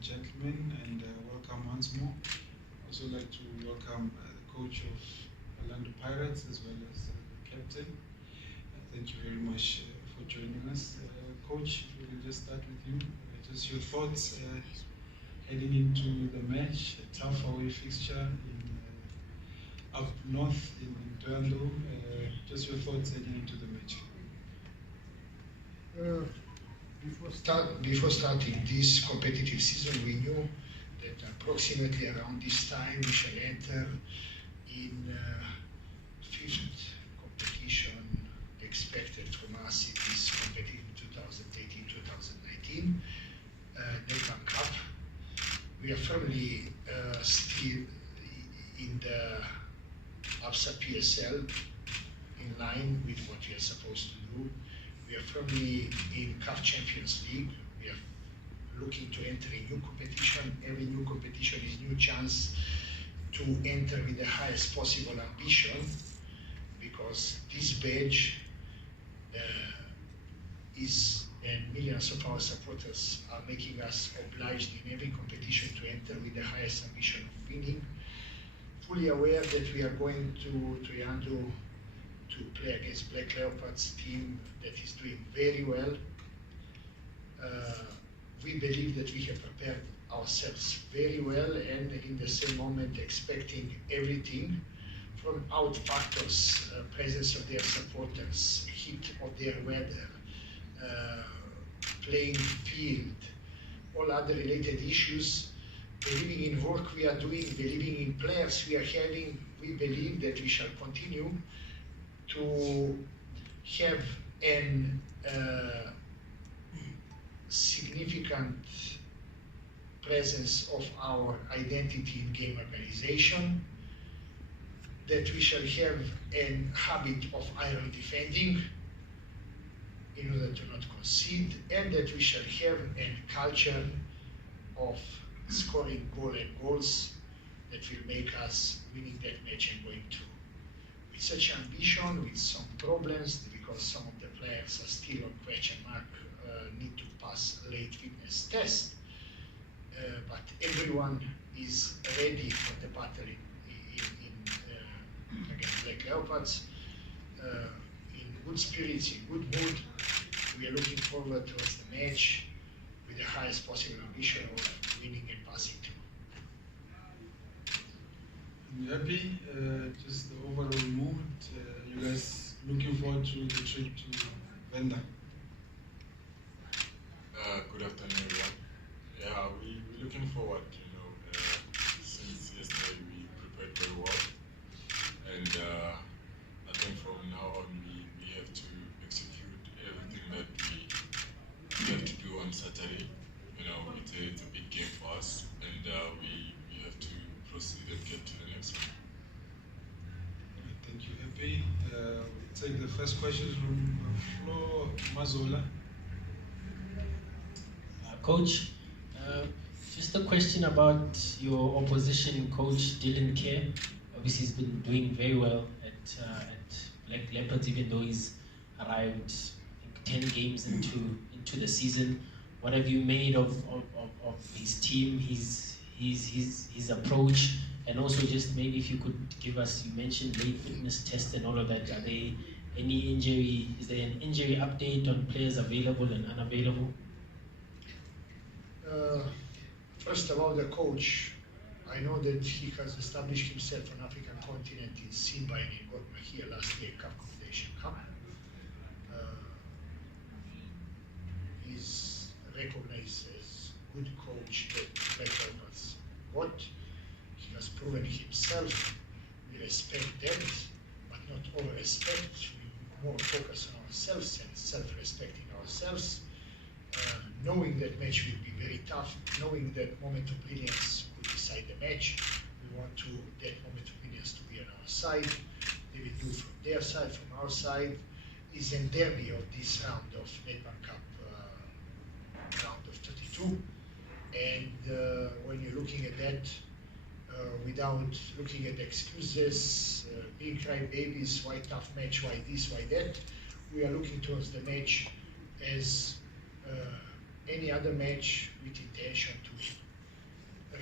Gentlemen, and welcome once more. I'd also like to welcome the coach of Orlando Pirates as well as the captain. Thank you very much for joining us. Coach, if we can just start with you. Just your thoughts heading into the match, a tough away fixture up north in Durham. Just your thoughts heading into the match. Before starting this competitive season, we knew that approximately around this time we shall enter in fifth competition expected from us in this competitive 2018-2019 Nedbank Cup. We are firmly still in the ABSA PSL, in line with what we are supposed to do. We are firmly in CAF Champions League. We are looking to enter a new competition. Every new competition is a new chance to enter with the highest possible ambition, because this badge and millions of our supporters are making us obliged in every competition to enter with the highest ambition of winning. Fully aware that we are going to Yando to play against Black Leopards team that is doing very well. We believe that we have prepared ourselves very well, and in the same moment expecting everything from out factors, presence of their supporters, heat of their weather, playing field, all other related issues. Believing in work we are doing, believing in players we are having, we believe that we shall continue to have an significant presence of our identity in game organization, that we shall have a habit of iron defending in order to not concede, and that we shall have a culture of scoring goals that will make us winning that match and going through. With such ambition, with some problems, because some of the players are still on question mark, need to pass late fitness test, but everyone is ready for the battle against Black Leopards, in good spirits, in good mood. We are looking forward towards the match with the highest possible ambition of winning and passing through. You happy? Just the overall mood. You guys looking forward to the trip to Venda? Good afternoon, everyone. Yeah, we're looking forward. Since yesterday we prepared very well, and I think from now on we have to execute everything that we have to do on Saturday. It's a big game for us, and we have to proceed and get to the next one. Thank you, Epi. We'll take the first question from Flo Mazola. Coach, just a question about your opposition coach, Dylan Kerr. Obviously, he's been doing very well at Black Leopards, even though he's arrived, I think, 10 games into the season. What have you made of his team, his approach, and also just maybe if you could give us, you mentioned late fitness test and all of that, are there any injury, is there an injury update on players available and unavailable? First of all, the coach, I know that he has established himself on African continent in Simba and in Gorma here last year, Cup Confederation Cup. He's recognized as good coach that Black Leopards got. He has proven himself. We respect that, but not over respect. We more focus on ourselves and self-respecting ourselves. Knowing that match will be very tough, knowing that moment of brilliance will decide the match. We want that moment of brilliance to be on our side. They will do from their side, from our side. Is a derby of this round of Nedbank Cup, round of 32. And when you're looking at that, without looking at excuses, being crybabies, why tough match, why this, why that, we are looking towards the match as any other match with intention to win.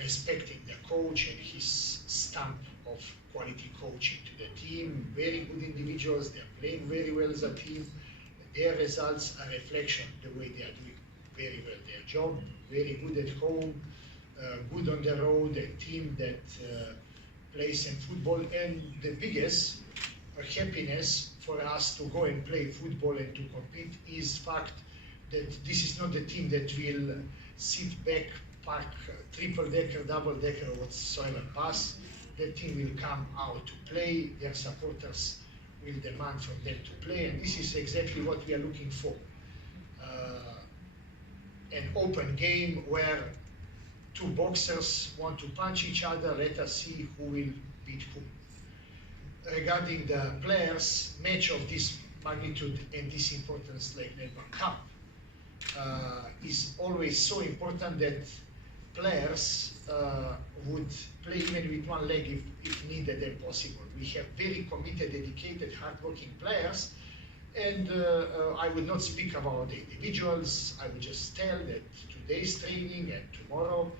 respecting the coach and his stamp of quality coaching to the team. Very good individuals, they're playing very well as a team. Their results are a reflection of the way they are doing very well their job, very good at home, good on the road, a team that plays in football. And the biggest happiness for us to go and play football and to compete is fact that this is not the team that will sit back, park triple-decker, double-decker, or whatsoever pass. The team will come out to play. Their supporters will demand from them to play, and this is exactly what we are looking for. An open game where two boxers want to punch each other. Let us see who will beat whom. Regarding the players, match of this magnitude and this importance like Nedbank Cup is always so important that players would play even with one leg if needed and possible. We have very committed, dedicated, hardworking players, and I would not speak about the individuals. I would just tell that today's training and tomorrow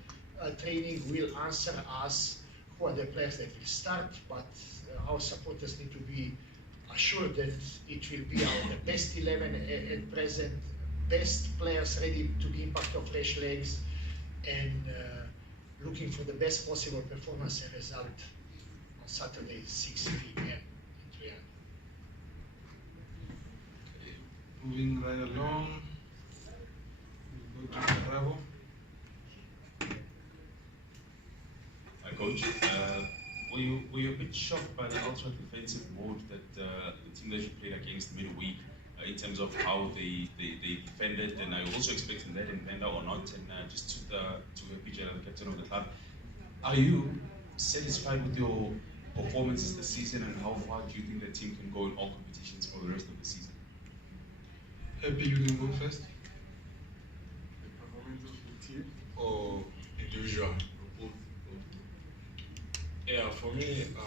training will answer us who are the players that will start, but our supporters need to be assured that it will be the best 11 at present, best players ready to be impact of fresh legs, and looking for the best possible performance and result on Saturday, 6 p.m. in Triana. Moving right along, we'll go to Bravo. Hi, Coach. Were you a bit shocked by the ultra-defensive mode that the team that you played against midweek in terms of how they defended? And I also expected that in Penda or not, and just to Jele, the captain of the club. Are you satisfied with your performances this season, and how far do you think the team can go in all competitions for the rest of the season? Happy you can go first. The performance of the team or individual? Both. Yeah, for me, I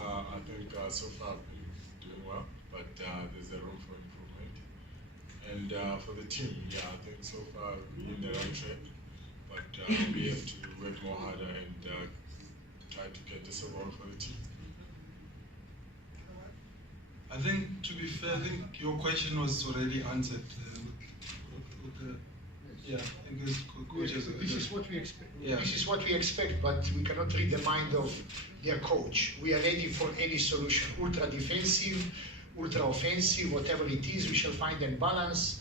think so far I've been doing well, but there's a room for improvement. And for the team, yeah, I think so far we're in the right track, but we have to work more harder and try to get the silver for the team. I think, to be fair, I think your question was already answered. Yeah, I think this is what we expect. Yeah. This is what we expect, but we cannot read the mind of their coach. We are ready for any solution, ultra defensive, ultra offensive, whatever it is. We shall find a balance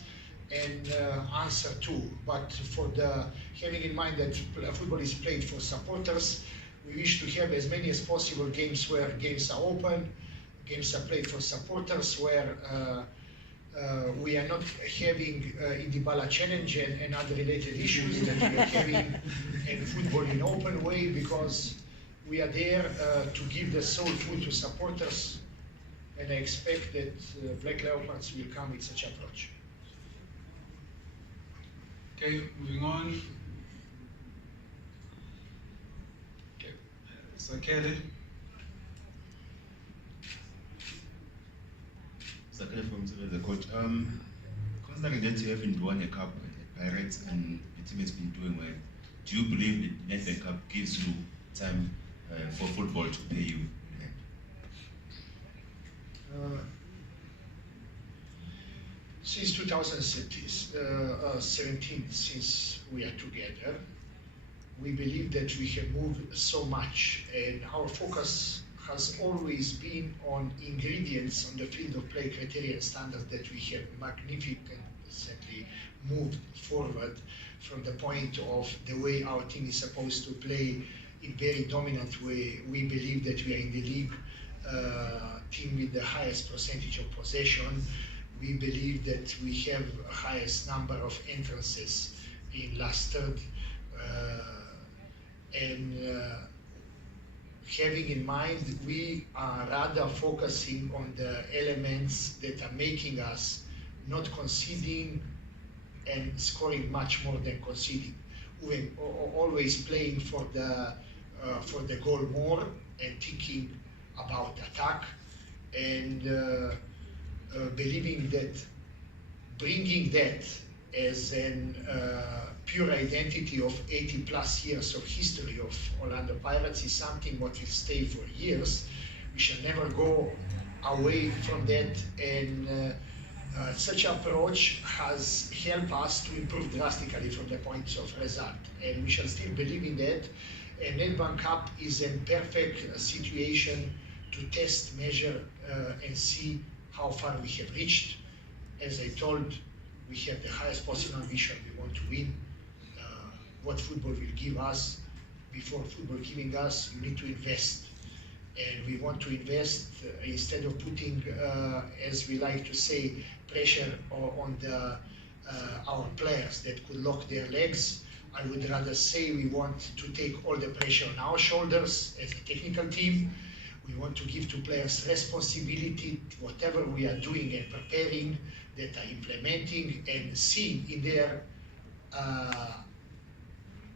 and answer to. But for the having in mind that football is played for supporters, we wish to have as many as possible games where games are open, games are played for supporters, where we are not having Indibala challenge and other related issues that we are having in football in open way, because we are there to give the soul food to supporters, and I expect that Black Leopards will come with such approach. Okay, moving on. Okay, Sakele. Soccerclub from the coach. Considering that you haven't won a cup at Pirates and the team has been doing well, do you believe that Nedbank Cup gives you time for football to pay you? Since 2017, since we are together, we believe that we have moved so much, and our focus has always been on ingredients on the field of play criteria and standards that we have magnificently moved forward from the point of the way our team is supposed to play in very dominant way. We believe that we are in the league team with the highest percentage of possession. We believe that we have a highest number of entrances in last third, having in mind, we are rather focusing on the elements that are making us not conceding and scoring much more than conceding. We're always playing for the goal more and thinking about attack, and believing that bringing that as an pure identity of 80 plus years of history of Orlando Pirates is something what will stay for years. We shall never go away from that, and such approach has helped us to improve drastically from the point of result, and we shall still believe in that. And Nedbank Cup is a perfect situation to test, measure, and see how far we have reached. As I told, we have the highest possible ambition. We want to win. What football will give us, before football giving us, you need to invest. And we want to invest instead of putting, as we like to say, pressure on our players that could lock their legs. I would rather say we want to take all the pressure on our shoulders as a technical team. We want to give to players responsibility, whatever we are doing and preparing, that are implementing, and seeing in their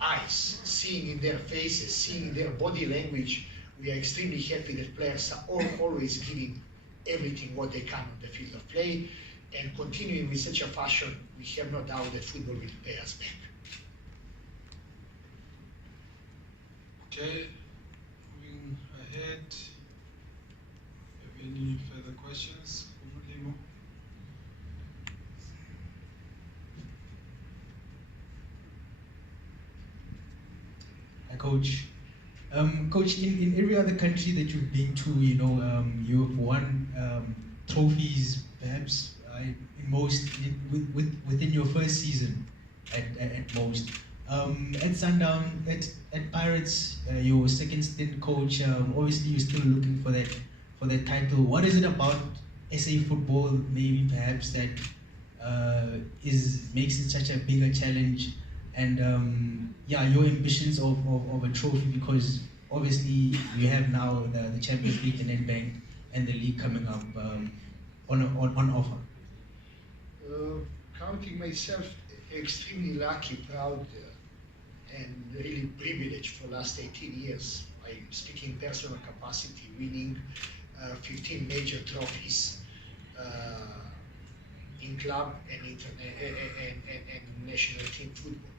eyes, seeing in their faces, seeing in their body language. We are extremely happy that players are always giving everything what they can on the field of play, and continuing with such a fashion, we have no doubt that football will pay us back. Okay, moving ahead. Have any further questions? Limo? Hi, Coach. Coach, in every other country that you've been to, you've won trophies, perhaps within your first season, at most. At Sundown, at Pirates, your second stint, coach. Obviously, you're still looking for that title. What is it about SA football, maybe perhaps that makes it such a bigger challenge? And your ambitions of a trophy, because obviously you have now the Champions League, the Nedbank, and the league coming up on offer. Counting myself extremely lucky, proud, and really privileged for the last 18 years. I speak in personal capacity, winning 15 major trophies in club and national team football,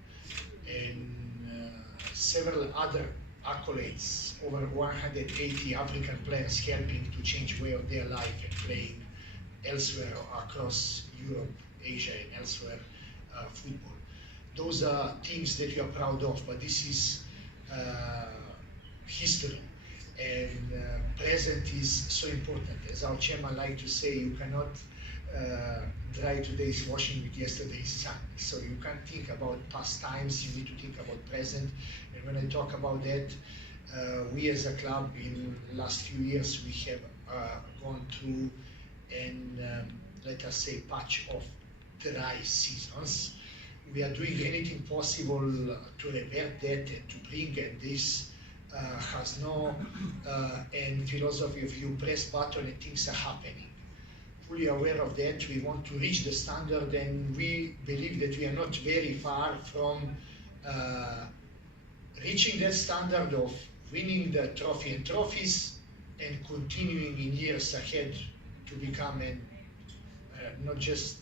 and several other accolades, over 180 African players helping to change way of their life and playing elsewhere across Europe, Asia, and elsewhere football. Those are things that you are proud of, but this is history, and present is so important. As our chairman like to say, you cannot dry today's washing with yesterday's sun. So you can't think about past times, you need to think about present. And when I talk about that, we as a club in the last few years, we have gone through let us say, patch of dry seasons. We are doing anything possible to revert that and to bring, and this has no philosophy of you press button and things are happening. Fully aware of that, we want to reach the standard, and we believe that we are not very far from reaching that standard of winning the trophy and trophies and continuing in years ahead to become not just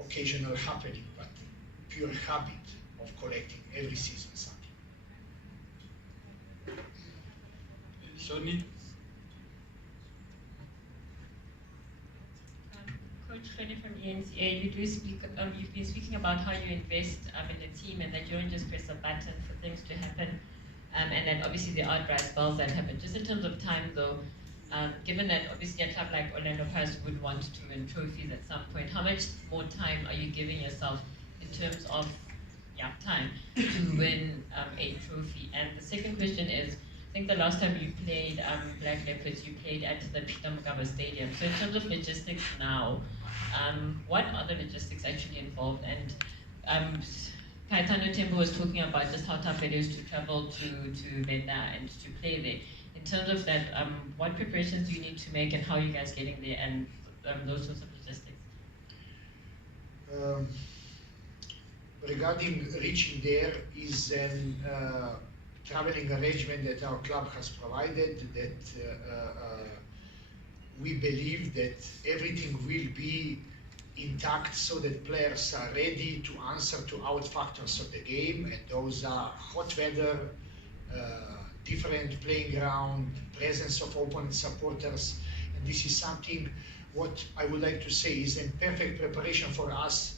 occasional happening, but pure habit of collecting every season something. Shoni? Coach Shoni from ENCA, you do speak, you've been speaking about how you invest in the team, and that you don't just press a button for things to happen, and that obviously there are dry spells that happen. Just in terms of time though, given that obviously a club like Orlando Pirates would want to win trophies at some point, how much more time are you giving yourself in terms of time to win a trophy? And the second question is, I think the last time you played Black Leopards, you played at the Peter Mokaba Stadium. So in terms of logistics now, what are the logistics actually involved? And Kaitano Tembo was talking about just how tough it is to travel to Venda and to play there. In terms of that, what preparations do you need to make, and how are you guys getting there, and those sorts of logistics? Regarding reaching there is an traveling arrangement that our club has provided, that we believe that everything will be intact so that players are ready to answer to out factors of the game, and those are hot weather, different playing ground, presence of opponent supporters, and this is something what I would like to say is a perfect preparation for us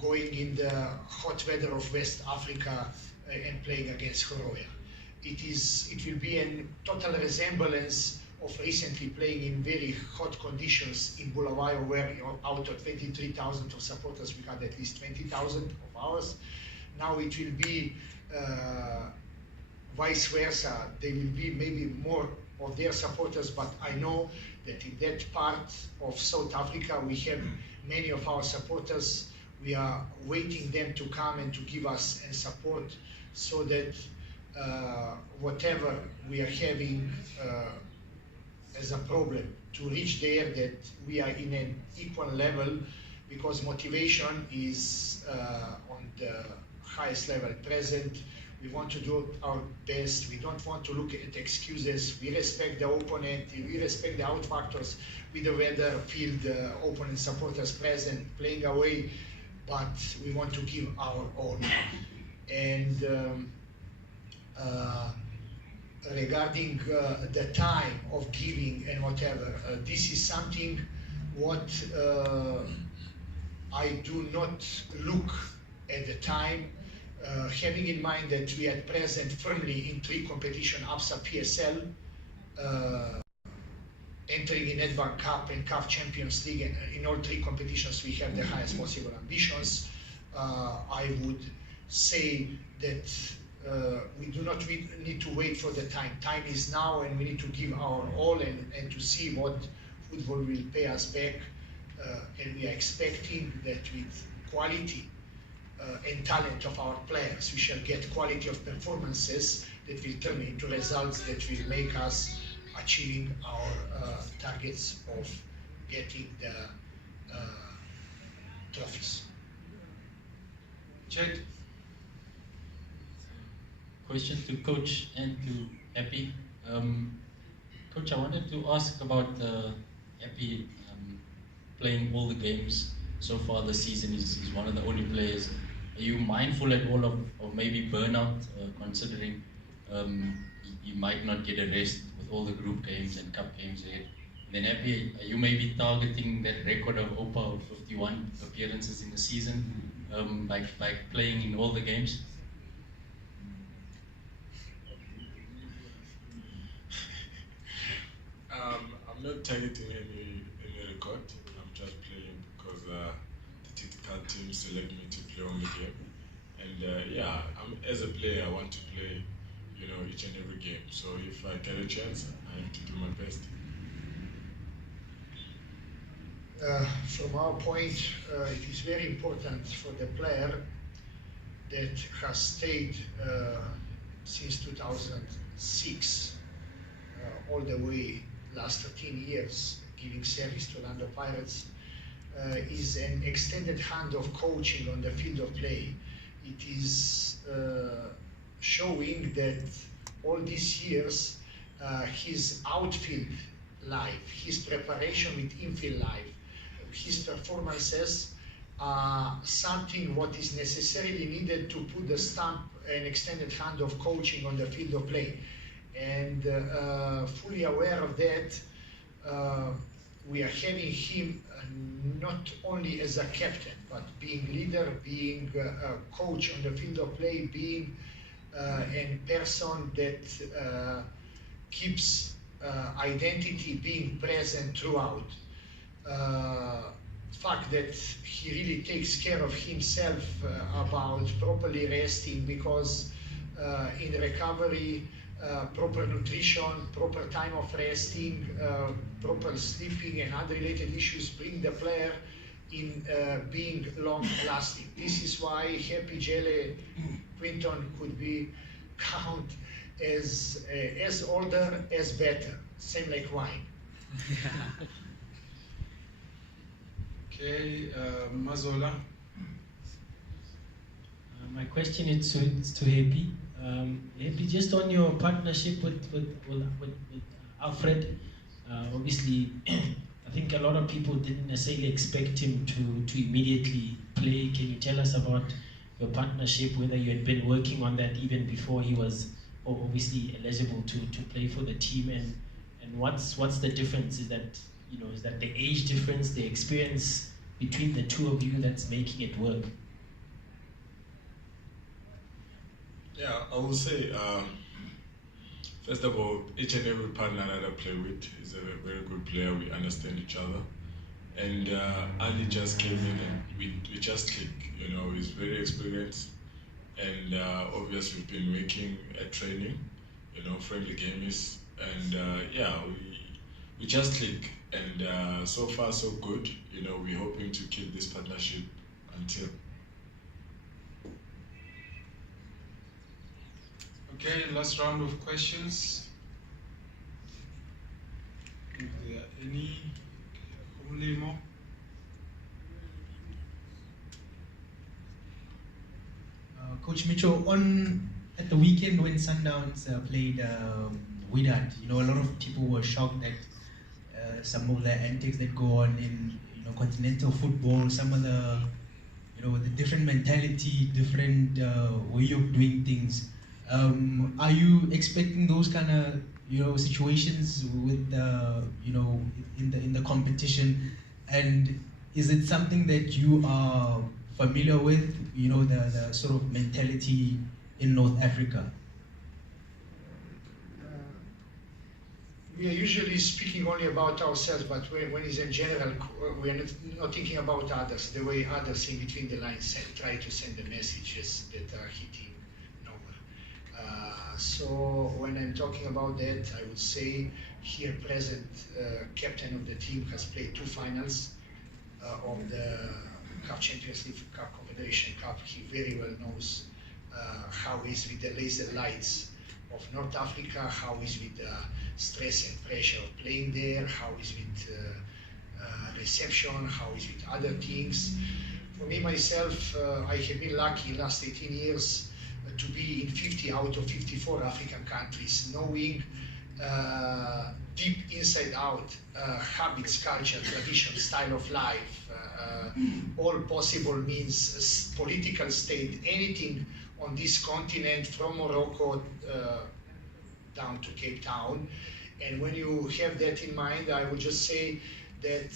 going in the hot weather of West Africa and playing against Horoya. It will be a total resemblance of recently playing in very hot conditions in Bulawayo, where out of 23,000 of supporters we had at least 20,000 of ours. Now it will be vice versa. There will be maybe more of their supporters, but I know that in that part of South Africa we have many of our supporters. We are waiting them to come and to give us support, so that whatever we are having as a problem, to reach there, that we are in an equal level, because motivation is on the highest level present. We want to do our best. We don't want to look at excuses. We respect the opponent. We respect the out factors with the weather, field, opponent supporters present, playing away, but we want to give our all. And regarding the time of giving and whatever, this is something what I do not look at the time, having in mind that we are at present firmly in 3 competitions, ABSA, PSL, entering in Nedbank Cup and CAF Champions League, and in all 3 competitions we have the highest possible ambitions. I would say that we do not need to wait for the time. Time is now, and we need to give our all and to see what football will pay us back. And we are expecting that with quality and talent of our players, we shall get quality of performances that will turn into results that will make us achieving our targets of getting the trophies. Chad? Question to Coach and to Happy. Coach, I wanted to ask about Happy playing all the games so far this season. He's one of the only players. Are you mindful at all of maybe burnout, considering you might not get a rest with all the group games and cup games ahead? And then Happy, are you maybe targeting that record of OPA of 51 appearances in the season, by playing in all the games? I'm not targeting any record. I'm just playing because the technical team select me to play on the game. And yeah, as a player, I want to play, each and every game. So if I get a chance, I have to do my best. From our point, it is very important for the player that has stayed since 2006 all the way last 13 years giving service to Orlando Pirates, is an extended hand of coaching on the field of play. It is showing that all these years his outfield life, his preparation with infield life, his performances are something what is necessarily needed to put the stamp and extended hand of coaching on the field of play. And fully aware of that, we are having him not only as a captain, but being leader, being a coach on the field of play, being a person that keeps identity being present throughout. Fact that he really takes care of himself about properly resting, because in recovery, proper nutrition, proper time of resting, proper sleeping and unrelated issues bring the player in being long-lasting. This is why Happy, Jele, Quinton could be count as older as better, same like wine. Okay, Mazola. My question is to Happy. Happy, just on your partnership with Alfred, obviously I think a lot of people didn't necessarily expect him to immediately play. Can you tell us about your partnership, whether you had been working on that even before he was obviously eligible to play for the team, and what's the difference? Is that the age difference, the experience between the two of you that's making it work? Yeah, I would say, first of all, each and every partner that I play with is a very good player. We understand each other. And Ali just came in and we just clicked. He's very experienced. And obviously we've been working at training, friendly games. And we just click. And so far so good. We're hoping to keep this partnership until. Okay, last round of questions. If there are any, only more. Coach Mitchell, at the weekend when Sundowns played Wydad, a lot of people were shocked at some of the antics that go on in continental football, some of the the different mentality, different way of doing things. Are you expecting those kind of situations with in the competition, and is it something that you are familiar with? The sort of mentality in North Africa. We are usually speaking only about ourselves, but when it's in general, we are not thinking about others. The way others in between the lines try to send the messages that are hitting nowhere. So when I'm talking about that, I would say here present captain of the team has played 2 finals of the Cup Champions League, Cup Confederation Cup. He very well knows how it is with the laser lights of North Africa, how it is with the stress and pressure of playing there, how it is with reception, how it is with other things. For me, myself, I have been lucky in the last 18 years to be in 50 out of 54 African countries, knowing deep inside out habits, culture, tradition, style of life, all possible means, political state, anything on this continent from Morocco down to Cape Town. And when you have that in mind, I would just say that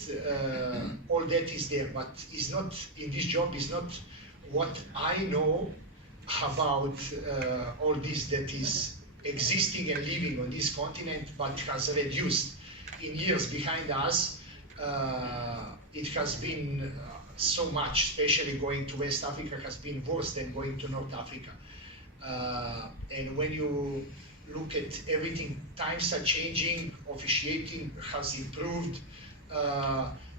all that is there, but is not in this job is not what I know about all this that is existing and living on this continent, but has reduced in years behind us. It has been so much, especially going to West Africa has been worse than going to North Africa. And when you look at everything, times are changing, officiating has improved,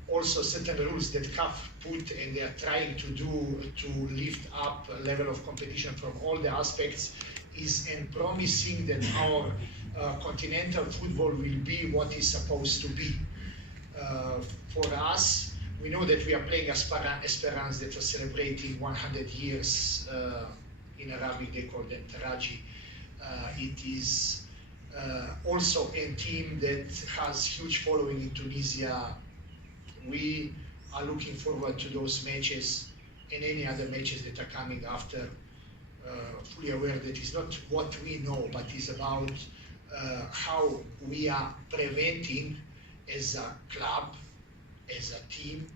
also certain rules that CAF put and they are trying to do to lift up a level of competition from all the aspects is and promising that our continental football will be what is supposed to be. For us, we know that we are playing Esperance that are celebrating 100 years. In Arabic they call them Taraji. It is also a team that has huge following in Tunisia. We are looking forward to those matches and any other matches that are coming after. Fully aware that it's not what we know, but it's about how we are preventing as a club, as a team,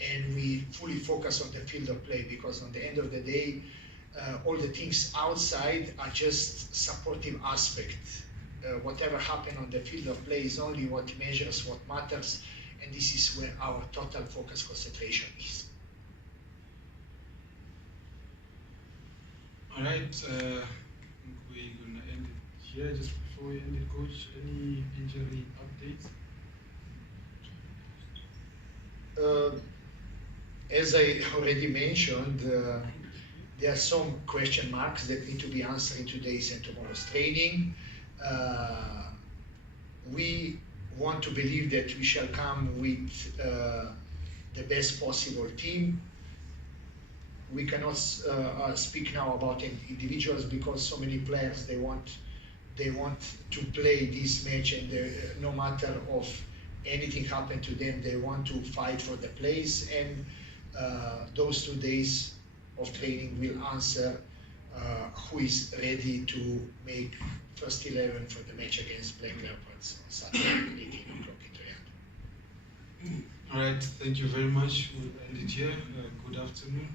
and we fully focus on the field of play, because on the end of the day, all the things outside are just supportive aspects. Whatever happens on the field of play is only what measures, what matters, and this is where our total focus concentration is. All right, I think we're going to end it here. Just before we end it, Coach, any injury updates? As I already mentioned, there are some question marks that need to be answered in today's and tomorrow's training. We want to believe that we shall come with the best possible team. We cannot speak now about individuals because so many players they want to play this match, and no matter of anything happen to them, they want to fight for the place, and those 2 days of training will answer who is ready to make first 11 for the match against Black Leopards on Saturday, 18 o'clock in Riyadh. All right, thank you very much. We'll end it here. Good afternoon.